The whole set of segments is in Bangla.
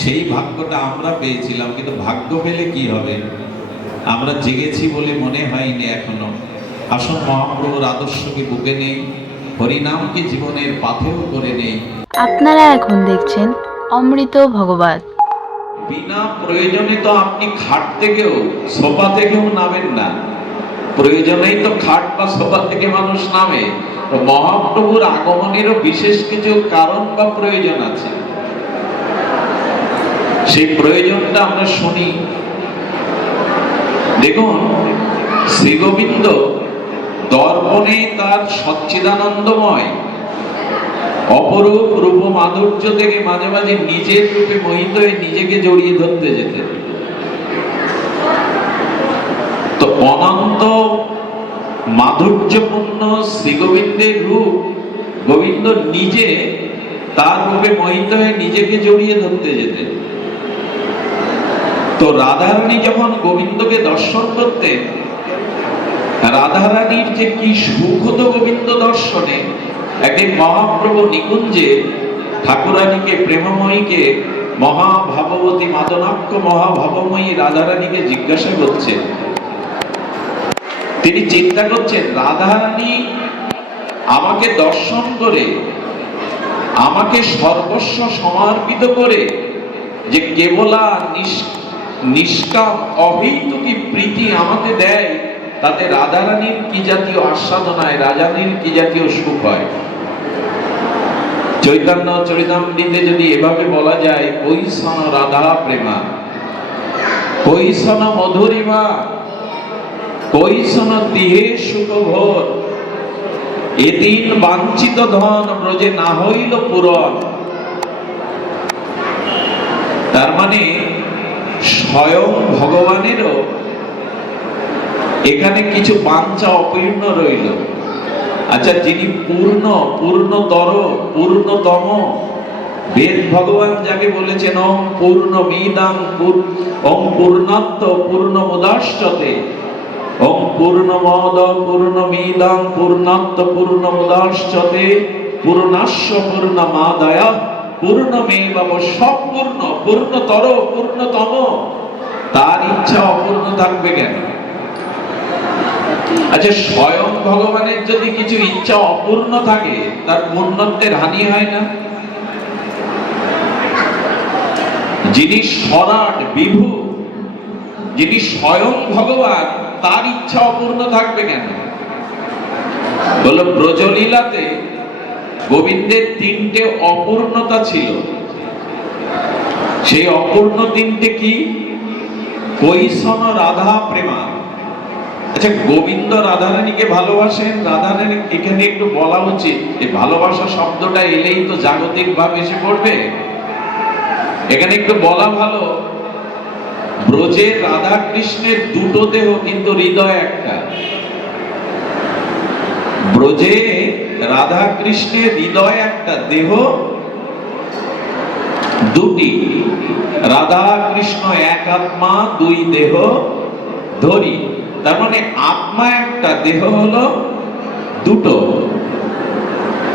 সেই ভাগ্যটা আমরা পেয়েছিলাম কিন্তু ভাগ্য পেলে কি হবে? আমরা জেগেছি বলে মনে হয়নি এখনও। আসুন মহাপ্রভুর আদর্শকে বুকে নেই? হরিনামকে জীবনের পাথেও করে নেই? আপনারা এখন দেখছেন অমৃত ভগবত। বিনা প্রয়োজনে তো আপনি খাট থেকেও সোফা থেকেও নামেন না। প্রয়োজনেই তো খাট বা সোফা থেকে মানুষ নামে। মহাপ্রভুর আগমনেরও বিশেষ কিছু কারণ বা প্রয়োজন আছে। সেই প্রয়োজনটা আমরা শুনি। দেখুন, শ্রীগোবিন্দ দর্পণে তার সচ্চিদানন্দময় অপরূপ রূপ মাধুর্য থেকে মাঝে মাঝে নিজের রূপে মোহিত হয়ে নিজেকে জড়িয়ে ধরতে যেতেন। তো অনন্ত মাধুর্যপূর্ণ শ্রীগোবিন্দের রূপ গোবিন্দ নিজে তার রূপে মোহিত হয়ে নিজেকে জড়িয়ে ধরতে যেতেন। তো রাধারানী যখন গোবিন্দকে দর্শন করতেন রাধারানীর যে কি সুখ গোবিন্দ দর্শনে, একদিন মহাপ্রভু নিকুঞ্জে ঠাকুরানীকে, প্রেমময়ীকে মহাভাবতী মাদনাক্ষ মহাভাবময়ী রাধারানীকে জিজ্ঞাসা করছে। তিনি চিন্তা করছেন, রাধারানী, আমাকে দর্শন করে, আমাকে সর্বস্ব সমর্পিত করে, যে কেবলা নিষ্- নিষ্কাম অহৈতুকী প্রীতি আমাকে দেয়, তাতে রাধারানীর কি জাতীয় আস্বাদনায় রাজানীর কি জাতীয় সুখ হয়? চৈতন্য চরিতামৃতে যদি এভাবে বলা যায় কৈসন রাধা প্রেমা কৈসন মধুরিমা কৈসন তিহে সুখ ভোর এদিন বাঞ্ছিত ধন ব্রজে না হইল পূরণ। তার মানে স্বয়ং ভগবানেরও এখানে কিছু বাঞ্ছা অপূর্ণ রইল। আচ্ছা যিনি পূর্ণ, পূর্ণতর, পূর্ণতম, বেদ ভগবান যাকে বলেছেন ওম পূর্ণ মিদাং ওম পূর্ণত্ব পূর্ণ মুদাশ্চতে ওম পূর্ণমদ পূর্ণ মিদাং পূর্ণত্ব পূর্ণ মুদাশ্চতে পূর্ণাস্য পূর্ণমাদায় সব পূর্ণতর, পূর্ণতম। তার ইচ্ছা অপূর্ণ থাকবে কেন? আচ্ছা স্বয়ং ভগবানের যদি কিছু ইচ্ছা অপূর্ণ থাকে, তার পূর্ণত্বের হানি হয় না? যিনি সরাট বিভু, যিনি স্বয়ং ভগবান, তার ইচ্ছা অপূর্ণ থাকবে কেন? বলো, ব্রজলীলাতে গোবিন্দের তিনটে অপূর্ণতা ছিল। সেই অপূর্ণ তিনটে কি? কৈসন রাধা প্রেমা। আচ্ছা গোবিন্দ রাধারানীকে ভালোবাসেন, রাধারানী এখানে একটু বলা উচিত, এই ভালোবাসা শব্দটা এলেই তো জাগতিক ভাব এসে পড়বে। এখানে একটু বলা ভালো ব্রজে রাধা কৃষ্ণের দুটো দেহ কিন্তু হৃদয় একটা। ব্রজে রাধা কৃষ্ণের হৃদয় একটা দেহ। দুটি। রাধা কৃষ্ণ এক আত্মা, দুই দেহ, ধরি। তার মানে আত্মা একটা দেহ হলো দুটো।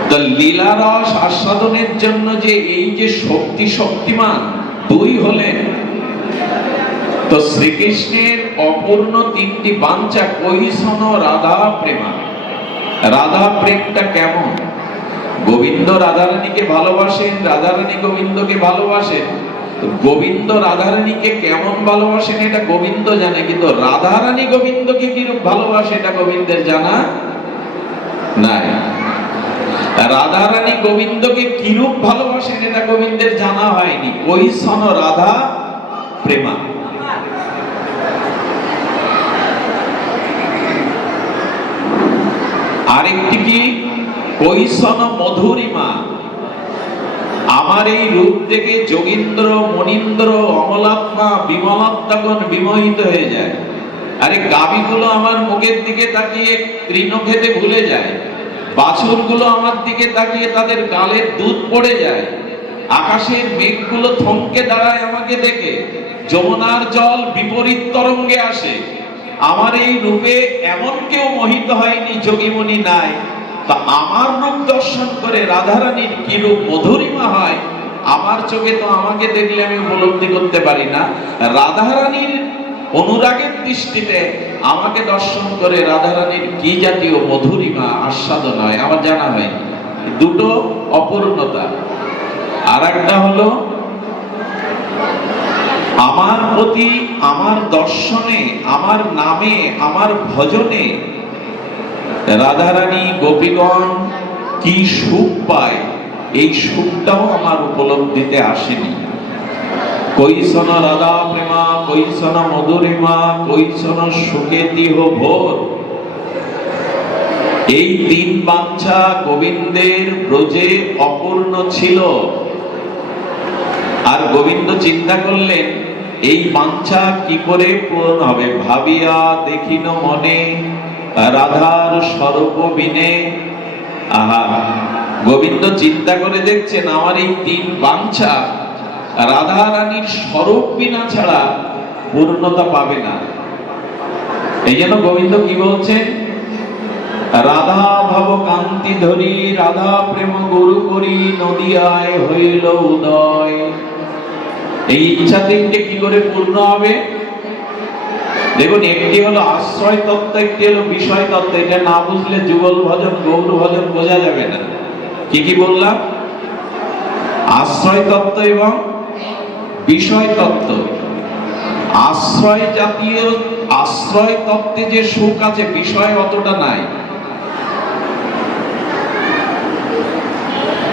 তো লীলারস আস্বাদনের জন্য যে এই যে শক্তি শক্তিমান, দুই হলেন তো শ্রীকৃষ্ণের অপূর্ণ তিনটি বাঞ্ছা কৈশন রাধা প্রেমা? রাধা প্রেমটা কেমন? গোবিন্দ রাধারানীকে ভালোবাসেন, রাধারানী গোবিন্দকে ভালোবাসেন। গোবিন্দ রাধারানীকে কেমন ভালোবাসেন এটা গোবিন্দ জানে, কিন্তু রাধারানী গোবিন্দকে কিরূপ ভালোবাসে এটা গোবিন্দের জানা নাই। রাধারানী গোবিন্দকে কিরূপ ভালোবাসেন এটা গোবিন্দের জানা হয়নি। ওই সন রাধা প্রেমা। আরেকটি কি? কৈশন মধুরিমা। আমার এই রূপ দেখে যোগীন্দ্র, মনীন্দ্র অমলাত্মা বিমলাত্মাগণ বিমোহিত হয়ে যায়। আরে গাবিগুলো আমার মুখের দিকে তাকিয়ে তৃণ খেতে ভুলে যায়। বাছুরগুলো আমার দিকে তাকিয়ে তাদের গালের দুধ পড়ে যায়। আকাশের মেঘগুলো থমকে দাঁড়ায় আমাকে দেখে। যমুনার জল বিপরীত তরঙ্গে আসে। আমার এই রূপে এমন কেউ মোহিত হয়নি, যোগীমণি নাই। তা আমার রূপ দর্শন করে রাধারানীর কি রূপ মধুরিমা হয়? আমার চোখে তো আমাকে দেখলে আমি উপলব্ধি করতে পারি না। রাধারানীর অনুরাগের দৃষ্টিতে আমাকে দর্শন করে রাধারানীর কি জাতীয় মধুরিমা আস্বাদন হয় আমার জানা হয়নি। দুটো অপূর্ণতা। আর একটা হলো আমার প্রতি আমার দর্শনে, আমার নামে, আমার ভজনে, রাধারানী গোপীগণ কি সুখ পায়? এই সুখটাও আমার উপলব্ধিতে আসেনি। কৈসন রাধা প্রেমা কৈসন মধুরিমা কৈসন সুখে তিহ ভোর? এই তিন বাঞ্ছা গোবিন্দের ব্রজে অপূর্ণ ছিল। আর গোবিন্দ চিন্তা করলেন এই বাঞ্ছা কি করে পূরণ হবে? ভাবিয়া দেখিন মনে রাধার স্বরূপ বিনে আহা, গোবিন্দ চিন্তা করে দেখছেন, আমার এই তিন বাঞ্ছা রাধা রানীর স্বরূপ বিনা ছাড়া পূর্ণতা পাবে না। এই জন্য গোবিন্দ কি বলছেন? রাধা ভব কান্তি ধরি, রাধা প্রেম গুরু করি, নদিয়ায় হইল উদয়। এই ইচ্ছা তিনটে কি করে পূর্ণ হবে? দেখুন, একটি হলো আশ্রয় তত্ত্ব, একটি হলো বিষয় তত্ত্ব। এটা না বুঝলে যুগল ভজন, গৌর ভজন বোঝা যাবে না। কি কি বললাম? আশ্রয় তত্ত্ব এবং বিষয় তত্ত্ব। আশ্রয় জাতীয়, আশ্রয় তত্ত্বে যে সুখ আছে, বিষয় অতটা নাই।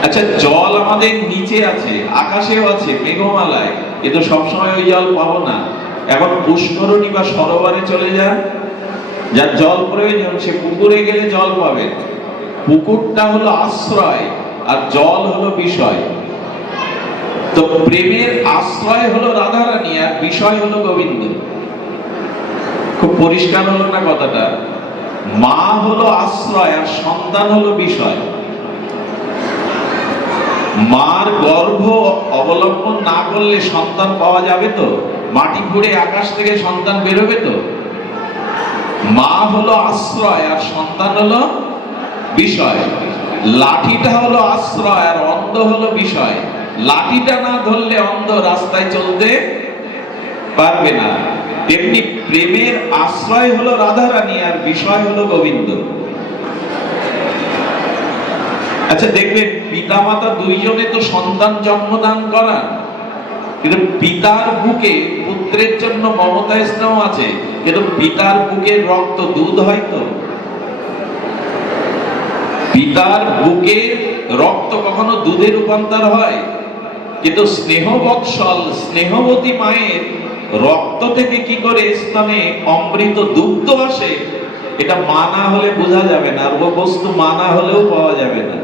আচ্ছা জল আমাদের নিচে আছে, আকাশেও আছে, মেঘমালায়। কিন্তু সবসময় ওই জল পাবো না। এখন পুষ্করণী বা সরোবরে চলে যান। যার জল প্রয়োজন, সে পুকুরে গেলে জল পাবে। পুকুরটা হলো আশ্রয়, আর জল হলো বিষয়। তো প্রেমের আশ্রয় হলো রাধারানী, আর বিষয় হলো গোবিন্দ। খুব পরিষ্কার হলো না কথাটা। মা হলো আশ্রয়, আর সন্তান হলো বিষয়। মার গর্ভ অবলম্বন না করলে সন্তান পাওয়া যাবে তো? মাটি খুঁড়ে আকাশ থেকে সন্তান বেরোবে তো? মা হলো আশ্রয় আর সন্তান হলো বিষয়। লাঠিটা হলো আশ্রয় আর অন্ধ হলো বিষয়। লাঠিটা না ধরলে অন্ধ রাস্তায় চলতে পারবে না। তেমনি প্রেমের আশ্রয় হলো রাধারানী আর বিষয় হলো গোবিন্দ। আচ্ছা দেখবেন পিতা মাতা দুইজনে তো সন্তান জন্মদান করা। কিন্তু পিতার বুকে পুত্রের জন্য মমতা স্নেহ আছে, কিন্তু পিতার বুকে রক্ত দুধ হয় তো? পিতার বুকে রক্ত কখনো দুধে রূপান্তর হয়? কিন্তু স্নেহ বৎসল, স্নেহবতী মায়ের রক্ত থেকে কি করে স্তনে অমৃত দুগ্ধ আসে? এটা মানা হলে বোঝা যাবে না, আর বস্তু মানা হলেও পাওয়া যাবে না।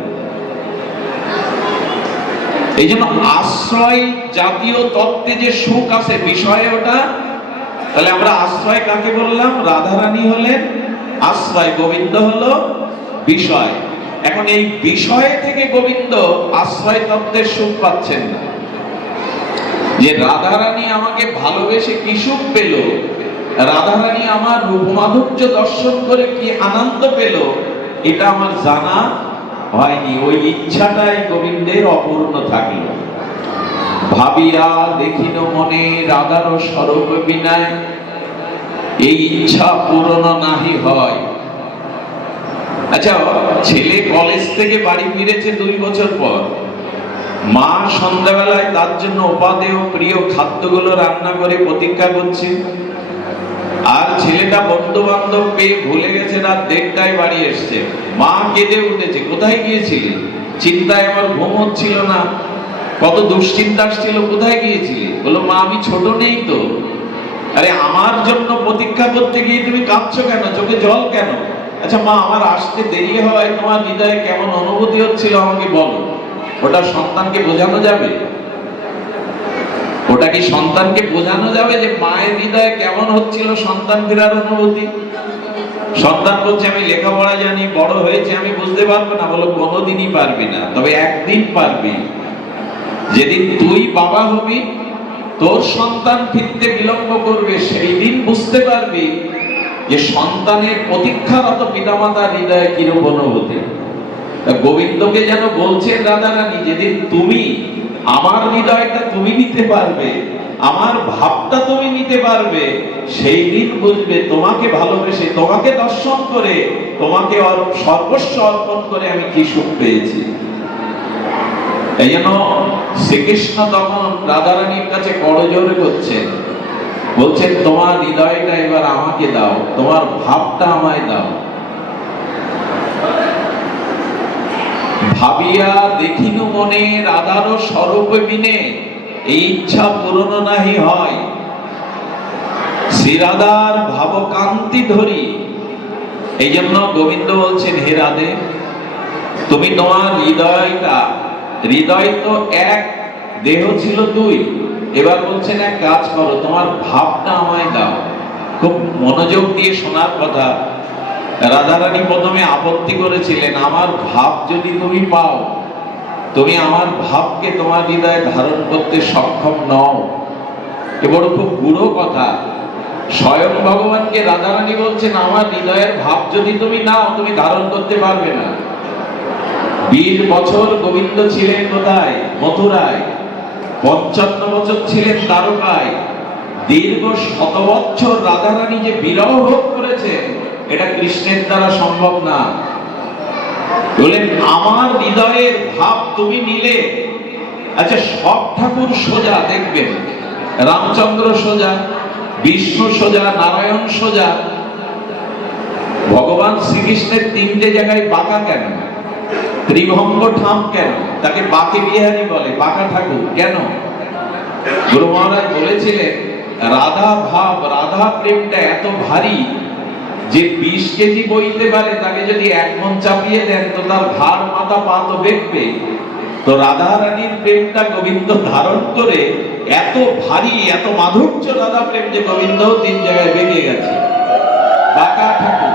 এই জন্য আশ্রয় জাতীয় তত্ত্বে যে সুখ আছে, বিষয়ে ওটা, তাহলে আমরা আশ্রয় কাকে বললাম? রাধারানী হলেন, আশ্রয় গোবিন্দ হলো বিষয়। এখন এই বিষয় থেকে গোবিন্দ আশ্রয় তত্ত্বের সুখ পাচ্ছেন না। যে রাধারানী আমাকে ভালোবেসে কি সুখ পেল? রাধারানী আমার রূপ মাধুর্য দর্শন করে কি আনন্দ পেল? এটা আমার জানা হয়নি, ওই ইচ্ছাটাই গোবিন্দের অপূর্ণ থাকল। ভাবিয়া দেখিল মনে রাধার স্বরূপ বিনায়, এই ইচ্ছা পূরণ নাহি হয়। আচ্ছা ছেলে কলেজ থেকে বাড়ি ফিরেছে দুই বছর পর। মা সন্ধ্যাবেলায় তার জন্য উপাদেয় প্রিয় খাদ্যগুলো রান্না করে প্রতীক্ষা করছে। আর ছেলেটা বন্ধু বান্ধব পেয়ে ভুলে গেছে রাত দেড়টায় বাড়ি এসছে। মা কেঁদে উঠেছে, কোথায় গিয়েছিলে? চিন্তায় আমার ঘুম হচ্ছিল না। কত দুশ্চিন্তা আসছিল কোথায় গিয়েছিলে? বলল, মা, আমি ছোট নেই তো। আরে, আমার জন্য প্রতীক্ষা করতে গিয়ে তুমি কাঁদছো কেন? চোখে জল কেন? আচ্ছা মা, আমার আসতে দেরি হওয়ায় তোমার হৃদয়ে কেমন অনুভূতি হচ্ছিল আমাকে বলো। ওটা সন্তানকে বোঝানো যাবে? ওটা কি সন্তানকে বোঝানো যাবে যে মায়ের হৃদয়ে কেমন হচ্ছিল সন্তান ফেরার অনুভূতি? সন্তান বলছে, আমি লেখাপড়া জানি, বড় হয়েছে, আমি বুঝতে পারব না। বলো, কোনোদিনই পারবি না, তবে একদিন পারবি। যেদিন তুই বাবা হবি, তোর সন্তান ফিরতে বিলম্ব করবে সেই দিন বুঝতে পারবি যে সন্তানের প্রতীক্ষারত পিতামাতার হৃদয়ে কিরূপ অনুভূতি। গোবিন্দকে যেন বলছেন, রাধারানী, যেদিন তুমি আমার হৃদয়টা তুমি নিতে পারবে, আমার ভাবটা তুমি নিতে পারবে, সেই দিন বুঝবে তোমাকে ভালোবেসে, তোমাকে দর্শন করে, তোমাকে সর্বস্ব অর্পণ করে আমি কি সুখ পেয়েছি। এই জন্য শ্রীকৃষ্ণ তখন রাধারানীর কাছে করজোরে করছেন, বলছেন, তোমার হৃদয়টা এবার আমাকে দাও, তোমার ভাবটা আমায় দাও। ভাবিয়া দেখিনু মনে রাধার স্বরূপ বিনে, এই ইচ্ছা পূরণ নাহি হয়। শ্রীরাধার ভাবকান্তি ধরি এই জন্য গোবিন্দ বলছেন, হে রাধে, তুমি তোমার হৃদয়টা, হৃদয় তো এক, দেহ ছিল দুই, এবার বলছেন, এক কাজ করো, তোমার ভাবটা আমায় দাও। খুব মনোযোগ দিয়ে শোনার কথা রাধারানী প্রথমে আপত্তি করেছিলেন, আমার ভাব যদি তুমি পাও, তুমি আমার ভাবকে তোমার হৃদয়ে ধারণ করতে সক্ষম নও। এ বড় খুব গুঢ় কথা। স্বয়ং ভগবানকে রাধারানী বলছেন, আমার হৃদয়ের ভাব যদি তুমি নাও, তুমি ধারণ করতে পারবে না। বিশ বছর গোবিন্দ ছিলেন কোথায়? মথুরায়। পঞ্চান্ন বছর ছিলেন দ্বারকায়। দীর্ঘ শত বছর রাধারানী যে বিরহ ভোগ করেছেন এটা কৃষ্ণের দ্বারা সম্ভব না। বলেন আমার হৃদয়ের ভাব তুমি নিলে। আচ্ছা সব ঠাকুর সোজা, দেখবেন। রামচন্দ্র সোজা, বিষ্ণু সোজা, নারায়ণ সোজা। ভগবান শ্রীকৃষ্ণের তিনটে জায়গায় বাঁকা কেন? ত্রিভঙ্গ ঠাম কেন? তাকে বাকে বিহারী বলে, বাঁকা ঠাকুর, কেন? গুরু মহারাজ বলেছিলেন, রাধা ভাব, রাধা প্রেমটা এত ভারী যে বিশ কেজি বইতে পারে, তাকে যদি এক মন চাপিয়ে দেন, তো তার ঘাড় মাথা পা তো বেঁকবে। তো রাধা রানীর প্রেমটা গোবিন্দ ধারণ করে এত ভারী, এত মাধুর্য রাধা প্রেম যে গোবিন্দ তিন জায়গায় বেরিয়ে গেছে। বাঁকা ঠাকুর।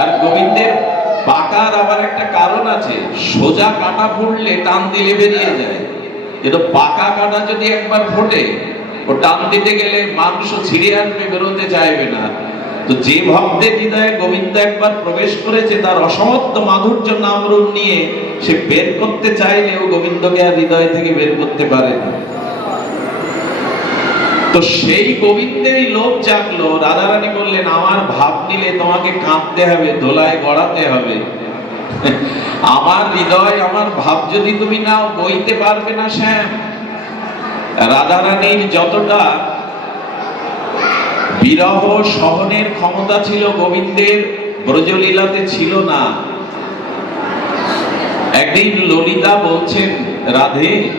আর গোবিন্দের বাঁকার আবার একটা কারণ আছে, সোজা কাটা ফুটলে টান দিলে বেরিয়ে যায়। কিন্তু বাঁকা কাটা যদি একবার ফোটে ও টান দিতে গেলে মাংস ছিঁড়ে আসবে, বেরোতে চাইবে না। তো যে ভক্তের হৃদয়ে গোবিন্দ একবার প্রবেশ করেছে, তার অসমর্থ মাধুর্য নাম রূপ নিয়ে সে বের করতে চাইলেও গোবিন্দকে আর হৃদয় থেকে বের করতে পারে না। তো সেই গোবিন্দেরই লোভ জাগলো। রাধারানী বললেন, আমার ভাব নিলে তোমাকে কাঁদতে হবে, দোলায় গড়াতে হবে। আমার হৃদয়, আমার ভাব যদি তুমি নাও, বইতে পারবে না শ্যাম। রাধারানীর যতটা বিরহ সহনের ক্ষমতা ছিল গোবিন্দের, ব্রজলীলাতে ছিল না। একদিন ললিতা বলছেন, রাধে,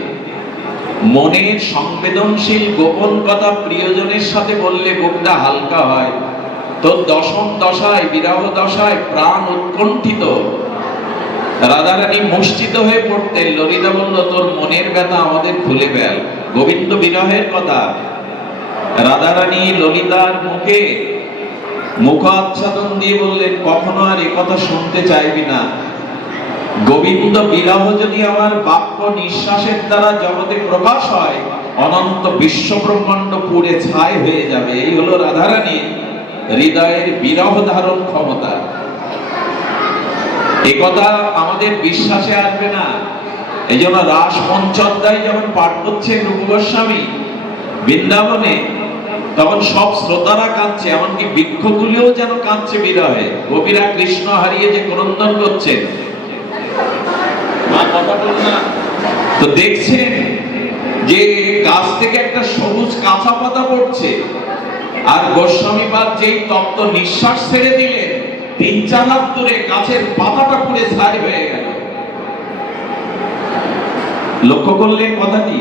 মনের সংবেদনশীল গোপন কথা প্রিয়জনের সাথে বললে বুকটা হালকা হয়। তোর দশম দশায়, বিরাহ দশায় প্রাণ উৎকণ্ঠিত। রাধারানী মুষ্টিত হয়ে পড়তেন। ললিতা বলল, তোর মনের ব্যথা আমাদের খুলে ফেল গোবিন্দ বিরহের কথা। রাধারানী ললিতার মুখে মুখ আচ্ছাদন দিয়ে বললেন, কখনো আর কথা শুনতে চাইবি না। গোবিন্দ বিরহ যদি আমার বাক্য নিঃশ্বাসের দ্বারা জগতে প্রকাশ হয়, অনন্ত বিশ্ব ব্রহ্মাণ্ড পুড়ে ছাই হয়ে যাবে। এই হলো রাধারানীর হৃদয়ের বিরহ ধারণ ক্ষমতা। এ কথা আমাদের বিশ্বাসে আসবে না। এই জন্য রাস পঞ্চধ্যায় যখন পাঠ করছেন রূপ গোস্বামী বৃন্দাবনে তখন সব শ্রোতারা কাঁদছে এমনকি বৃক্ষগুলিও যেন কাঁদছে বিরহে। গোপীরা কৃষ্ণ হারিয়ে যে ক্রন্দন করছেন। মা কথা না। তো দেখছেন যে গাছ থেকে একটা সবুজ কাঁচা পাতা পড়ছে। আর গোস্বামী পাদ যেই তত্ত্ব নিঃশ্বাস ছেড়ে দিলেন তিন চার হাত দূরে গাছের পাতাটা পুড়ে ছাই হয়ে গেল। লক্ষ্য করলেন কথাটি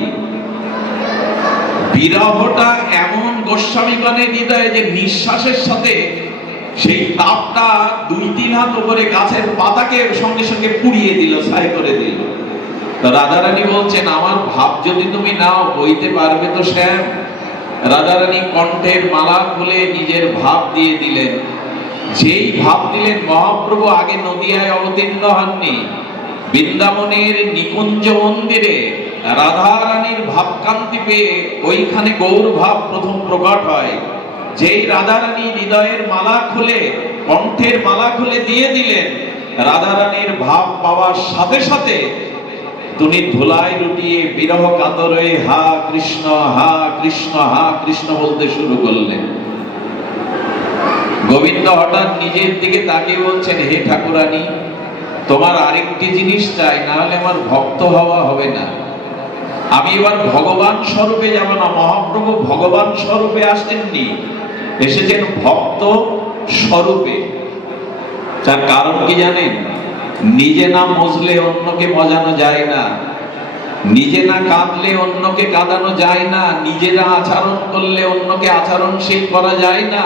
বিরহটা এমন গোস্বামীগণের হৃদয়ে যে নিঃশ্বাসের সাথে সেই তাপটা দুই তিন হাত উপরে গাছের পাতাকে সঙ্গে সঙ্গে পুড়িয়ে দিল, ছাই করে দিল। তো রাধারানী বলছেন, আমার ভাব যদি তুমি নাও, বইতে পারবে তো শ্যাম। রাধারানী কণ্ঠের মালা খুলে নিজের ভাব দিয়ে দিলেন। যেই ভাব দিলেন, মহাপ্রভু আগে নদিয়ায় অবতীর্ণ হননি। বৃন্দাবনের নিকুঞ্জ মন্দিরে রাধারানীর ভাবকান্তি পেয়ে ওইখানে গৌর ভাব প্রথম প্রকট হয়। যেই রাধারানী হৃদয়ের মালা খুলে, কণ্ঠের মালা খুলে দিয়ে দিলেন, রাধারানীর ভাব পাওয়ার সাথে সাথে তুমি ধুলাই লুটিয়ে বিরহ কাতর, হা কৃষ্ণ হা কৃষ্ণ হা কৃষ্ণ বলতে শুরু করলেন। গোবিন্দ হঠাৎ নিজের দিকে তাকিয়ে বলছেন, হে ঠাকুরানী তোমার আরেকটি জিনিস চাই না হলে আমার ভক্ত হওয়া হবে না। আমি এবার ভগবান স্বরূপে যাব না, মহাপ্রভু ভগবান স্বরূপে আসেননি। এসেছেন ভক্ত স্বরূপে। তার কারণ কি জানেন? নিজে না মজলে অন্যকে মজানো যায় না। নিজে না কাঁদলে অন্যকে কাঁদানো যায় না। নিজে না আচরণ করলে অন্যকে আচরণশীল করা যায় না।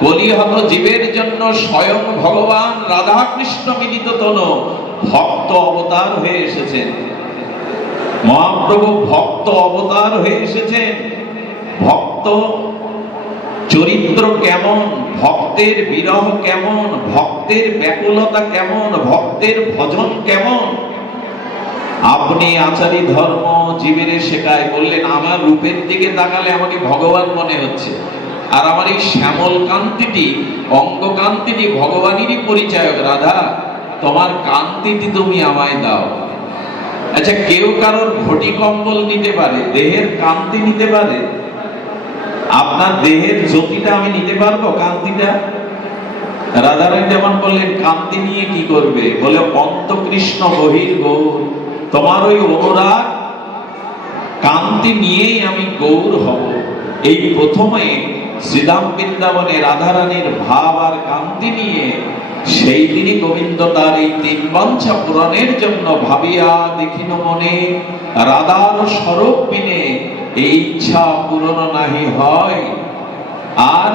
কলিহত জীবের জন্য স্বয়ং ভগবান রাধা কৃষ্ণ মিলিত তনু। ভক্ত অবতার হয়ে এসেছেন মহাপ্রভু ভক্ত অবতার হয়ে এসেছেন ভক্ত চরিত্র কেমন? ভক্তের বিরহ কেমন? ভক্তের ব্যাকুলতা কেমন? ভক্তের ভজন কেমন? আপনি আচারী ধর্ম, জীবের শেখায় বললেন, আমার রূপের দিকে তাকালে আমাকে ভগবান মনে হচ্ছে। আর আমার এই শ্যামল কান্তিটি, অঙ্গ কান্তিটি ভগবানেরই পরিচায়ক, রাধা। তোমার কান্তিটি তুমি আমায় দাও। আচ্ছা কেউ কারোর ঘটি কম্বল নিতে পারে, দেহের কান্তি নিতে পারে? আপনার দেহের জ্যোতিটা আমি নিতে পারব কান্তিটা? রাধারানী যেমন বললেন, কান্তি নিয়ে কি করবে? বলে অন্ত কৃষ্ণ বহির গৌর, তোমার ওই অনুরাগ, কান্তি নিয়েই আমি গৌর হব। এই প্রথমে শ্রীরাম বৃন্দাবনে রাধারানীর ভাব আর কান্তি নিয়ে সেই দিনই গোবিন্দ তার এই তিন বাঞ্ছা পূরণের জন্য ভাবিয়া দেখিন মনে, রাধার স্বরূপ বিনে এই ইচ্ছা পূরণ নাহি হয়। আর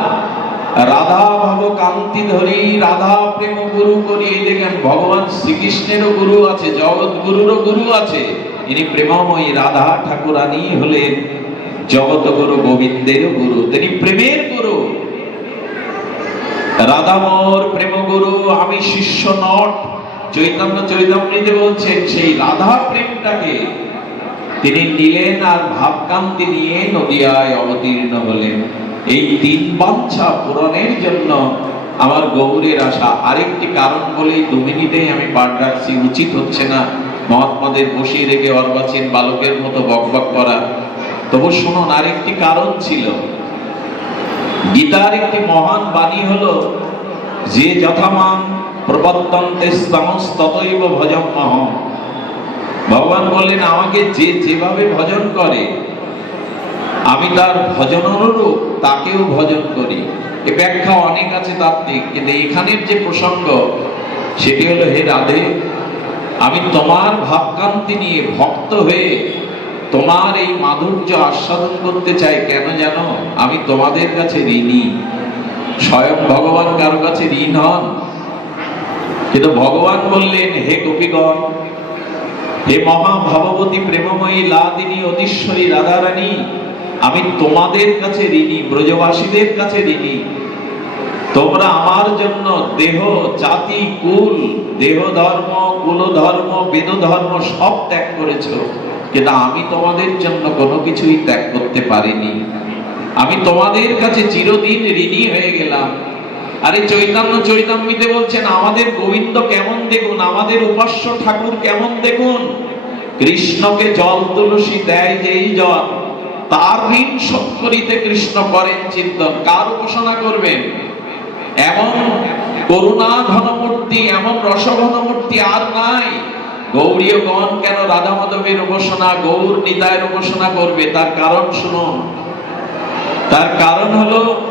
রাধা ভাব কান্তি ধরি, রাধা প্রেম গুরু করি দেখেন, ভগবান শ্রীকৃষ্ণেরও গুরু আছে জগৎ গুরুরও গুরু আছে। ইনি প্রেমময়ী রাধা ঠাকুরানী হলেন। জগৎ গুরু গোবিন্দের গুরু, তিনি প্রেমের গুরু। রাধামোর প্রেম গুরু, আমি শিষ্য নট। চৈতন্য চৈতন্যতে বলছেন, সেই রাধা প্রেমটাকে তিনি নিলেন আর ভাবকান্তি নিয়ে নদিয়ায় অবতীর্ণ হলেন। এই তিন বাঞ্ছা পূরণের জন্য আমার গৌরের আশা। আরেকটি কারণ বলেই দু মিনিটেই আমি পাঠ রাখছি, উচিত হচ্ছে না। মহাত্মাদের বসিয়ে রেখে অর্বাচীন বালকের মতো বকবক করা। তবু শুনুন আরেকটি কারণ ছিল। গীতার একটি মহান বাণী হলো, যে যথামান প্রবর্তন্তে ততৈব ভজম মহম। ভগবান বললেন, আমাকে যে যেভাবে ভজন করে, আমি তার ভজন অনুরূপ তাকেও ভজন করি। এ ব্যাখ্যা অনেক আছে তাত্ত্বিক, কিন্তু এখানের যে প্রসঙ্গ, সেটি হলো, হে রাধে, আমি তোমার ভাবকান্তি নিয়ে ভক্ত হয়ে তোমার এই মাধুর্য আস্বাদন করতে চাই কেন জানো আমি তোমাদের কাছে ঋণী? স্বয়ং ভগবান কারও কাছে ঋণ হন? কিন্তু ভগবান বললেন, হে গোপীগণ, হে মহা ভগবতী প্রেমময়ী লাদিনী অধীশ্বরী রাধারানী, আমি তোমাদের কাছে ঋণী, ব্রজবাসীদের কাছে ঋণী। তোমরা আমার জন্য দেহ, জাতি, কুল দেহ ধর্ম কুল ধর্ম বেদ ধর্ম সব ত্যাগ করেছ। কিন্তু আমি তোমাদের জন্য কোনো কিছুই ত্যাগ করতে পারিনি। আমি তোমাদের কাছে চিরদিন ঋণী হয়ে গেলাম। আরে চৈতন্য চৈতন্যতে বলছেন, আমাদের গোবিন্দ কেমন দেখুন? আমাদের উপাস্য ঠাকুর কেমন দেখুন? কৃষ্ণকে জল তুলসী দেয় যেই জল, তার ঋণ শোধ করিতে কৃষ্ণ করেন চিন্তন। কার উপাসনা করবেন? এমন করুণা ঘনমূর্তি, এমন রসঘনমূর্তি আর নাই। গৌরীয় গণ কেন রাধা মাধবের উপাসনা, গৌর নিতায়ের উপাসনা করবে? তার কারণ শুনুন। তার কারণ হলো,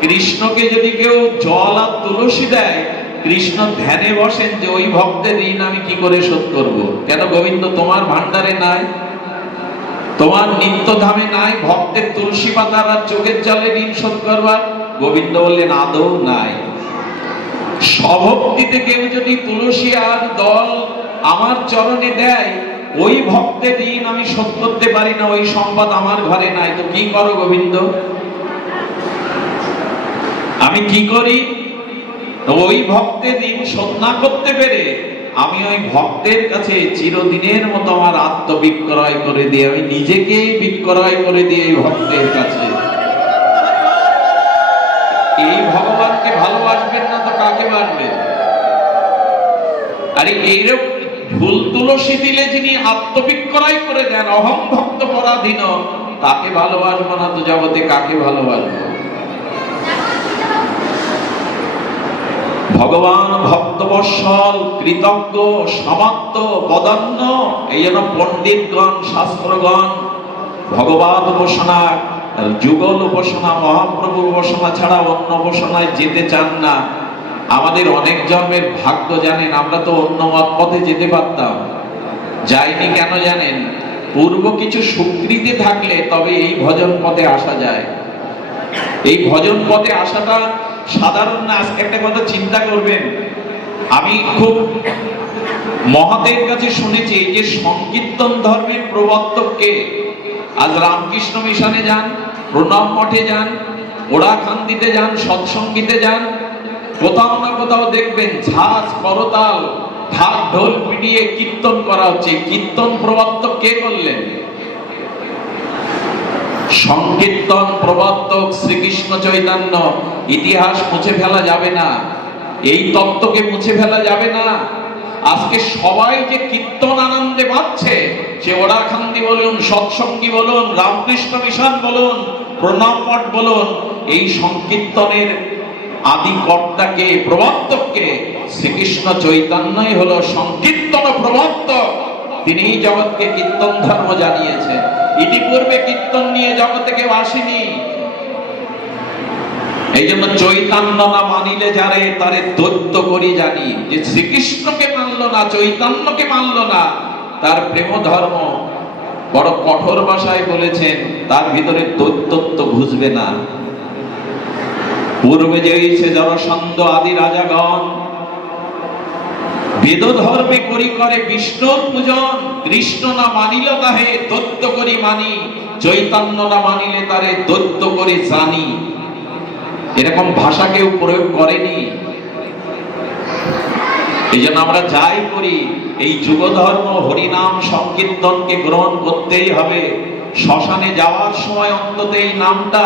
কৃষ্ণকে যদি কেউ জল আর তুলসী দেয়, কৃষ্ণ ধ্যানে বসেন যে ওই ভক্তের ঋণ আমি কি করে শোধ করব? কেন গোবিন্দ, তোমার ভান্ডারে নাই? তোমার নিত্য ধামে নাই? ভক্তের তুলসী পাতার আর চোখের জলে ঋণ শোধ করবার? গোবিন্দ বললেন, আদৌ নাই। স্বভক্তিতে কেউ যদি তুলসী আর দল আমার চরণে দেয়, ওই ভক্তের ঋণ আমি শোধ করতে পারি না, ওই সম্পদ আমার ঘরে নাই। তো কি করো গোবিন্দ? আমি কি করি? ওই ভক্তের ঋণ শোধ না করতে পেরে আমি ওই ভক্তের কাছে চিরদিনের মতো আমার আত্মবিক্রয় করে দিয়ে, আমি নিজেকে বিক্রয় করে দিয়ে এই ভক্তের কাছে। এই ভগবানকে ভালোবাসবেন না তো কাকে বাসবেন আরে এইরকম ফুল তুলসী দিলে যিনি আত্মবিক্রয় করে দেন অহম ভক্ত পরাধীন, তাকে ভালোবাসবো না তো জগতে কাকে ভালোবাসবো? ভগবান ভক্তবৎসল কৃতজ্ঞ, সমাপ্ত, বদন্য, এই যেন পণ্ডিতগণ, শাস্ত্রগণ ভগবান উপাসনা, যুগল উপাসনা, মহাপ্রভু উপাসনা ছাড়া অন্য উপাসনায় যেতে চান না। আমাদের অনেক জন্মের ভাগ্য জানেন, আমরা তো অন্য পথে যেতে পারতাম। যাইনি কেন জানেন? পূর্ব কিছু সুকৃতি থাকলে তবে এই ভজন পথে আসা যায়। এই ভজন পথে আসাটা সাধারণ না, আজকে একটা কথা চিন্তা করবেন। আমি খুব মহাদের কাছে শুনেছি এই যে সংকীর্তন ধর্মের প্রবর্তককে আজ রামকৃষ্ণ মিশনে যান প্রণব মঠে যান, ওড়াখান্দিতে যান, সৎসঙ্গীতে যান কোথাও না কোথাও দেখবেন ঝাঁজ, করতাল, ঢাক, ঢোল পিটিয়ে কীর্তন করা হচ্ছে। কীর্তন প্রবর্তক কে করলেন? সংকীর্তন প্রবর্তক শ্রীকৃষ্ণ চৈতন্য। ইতিহাস মুছে ফেলা যাবে না। এই তত্ত্বকে মুছে ফেলা যাবে না। আজকে সবাই যে কীর্তন আনন্দে পাচ্ছে সে ওড়াখান্দি বলুন, সৎসঙ্গী বলুন, রামকৃষ্ণ মিশন বলুন প্রণব বলুন, এই সংকীর্তনের আদি কর্তাকে প্রবর্তককে শ্রীকৃষ্ণ চৈতন্যই হলো সংকীর্তন প্রবর্তক। তিনি জগৎকে কীর্তন ধর্ম জানিয়েছেন। ইতিপূর্বে কীর্তন নিয়ে জগতে কেউ আসেনি। এই জন্য চৈতন্য না মানিলে যারে তারে দৈত্য করি জানি। যে শ্রীকৃষ্ণকে মানলো না, চৈতন্যকে মানলো না, তার প্রেম ধর্ম বড় কঠোর ভাষায় বলেছেন, তার ভিতরে দৈত্যত্ব বুঝবে না। পূর্বে যে হয়েছে জরসন্দ আদি রাজাগণ বেদ ধর্মে করি করে বিষ্ণুর পূজন, কৃষ্ণ না মানিল তাহে, দৈত্য করি মানি, চৈতন্য না মানিলে তারে দৈত্য করে জানি। এরকম ভাষা কেউ প্রয়োগ করেনি। এই জন্য আমরা যাই করি, এই যুগ ধর্ম হরিনাম সংকীর্তনকে গ্রহণ করতেই হবে। শ্মশানে যাওয়ার সময় অন্তত এই নামটা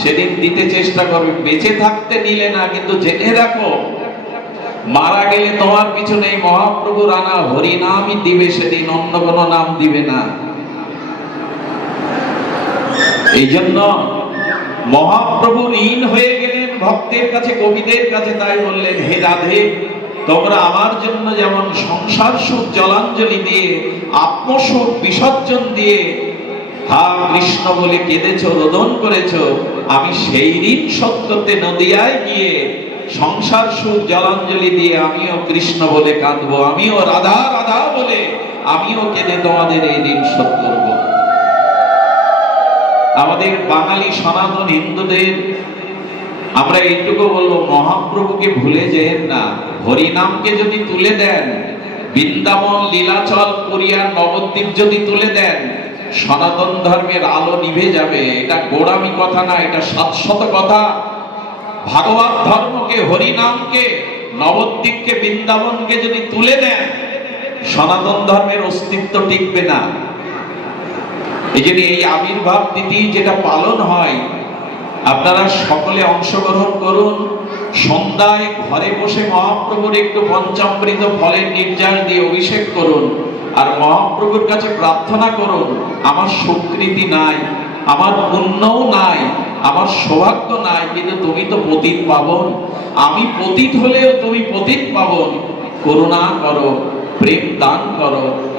সেদিন দিতে চেষ্টা করবে। বেঁচে থাকতে নিলে না, কিন্তু জেনে রাখো, মারা গেলে তোমার পিছনে মহাপ্রভু রানা হরিনামই দিবে সেদিন, অন্য কোনো নাম দিবে না। এই জন্য মহাপ্রভু ঋণ হয়ে গেলেন ভক্তের কাছে, কবিদের কাছে, তাই বললেন, হে রাধে, তোমরা আমার জন্য যেমন সংসার সুখ জলাঞ্জলি দিয়ে, আত্মসুখ বিসর্জন দিয়ে, হা কৃষ্ণ বলে কেঁদেছ, রোদন করেছ আমি সেই ঋণ করতে নদিয়ায় গিয়ে সংসার সুখ জলাঞ্জলি দিয়ে আমিও কৃষ্ণ বলে কাঁদবো, আমিও রাধা রাধা বলে আমিও কেঁদে তোমাদের এই ঋণ শোধ করব। আমাদের বাঙালি সনাতন হিন্দুদের, আমরা এইটুকু বলব, মহাপ্রভুকে ভুলে যেন না। হরিনামকে যদি তুলে দেন, বৃন্দাবন, লীলাচল, পুরিয়া, নবদ্বীপ যদি তুলে দেন সনাতন ধর্মের আলো নিভে যাবে। এটা গোড়ামি কথা না, এটা শাশ্বত কথা। ভাগবত ধর্মকে, হরিনামকে, নবদ্বীপকে, বৃন্দাবনকে যদি তুলে দেন সনাতন ধর্মের অস্তিত্ব টিকবে না। এই জন্য এই আবির্ভাব তিথি যেটা পালন হয়, আপনারা সকলে অংশগ্রহণ করুন। সন্ধ্যায় ঘরে বসে মহাপ্রভুর একটু পঞ্চামৃত ফলের নির্যাস দিয়ে অভিষেক করুন। আর মহাপ্রভুর কাছে প্রার্থনা করো, আমার স্বীকৃতি নাই, আমার পুণ্যও নাই, আমার সৌভাগ্য নাই, কিন্তু তুমি তো পতিত পাবন। আমি পতিত হলেও তুমি পতিত পাবন। করুণা করো, প্রেম দান করো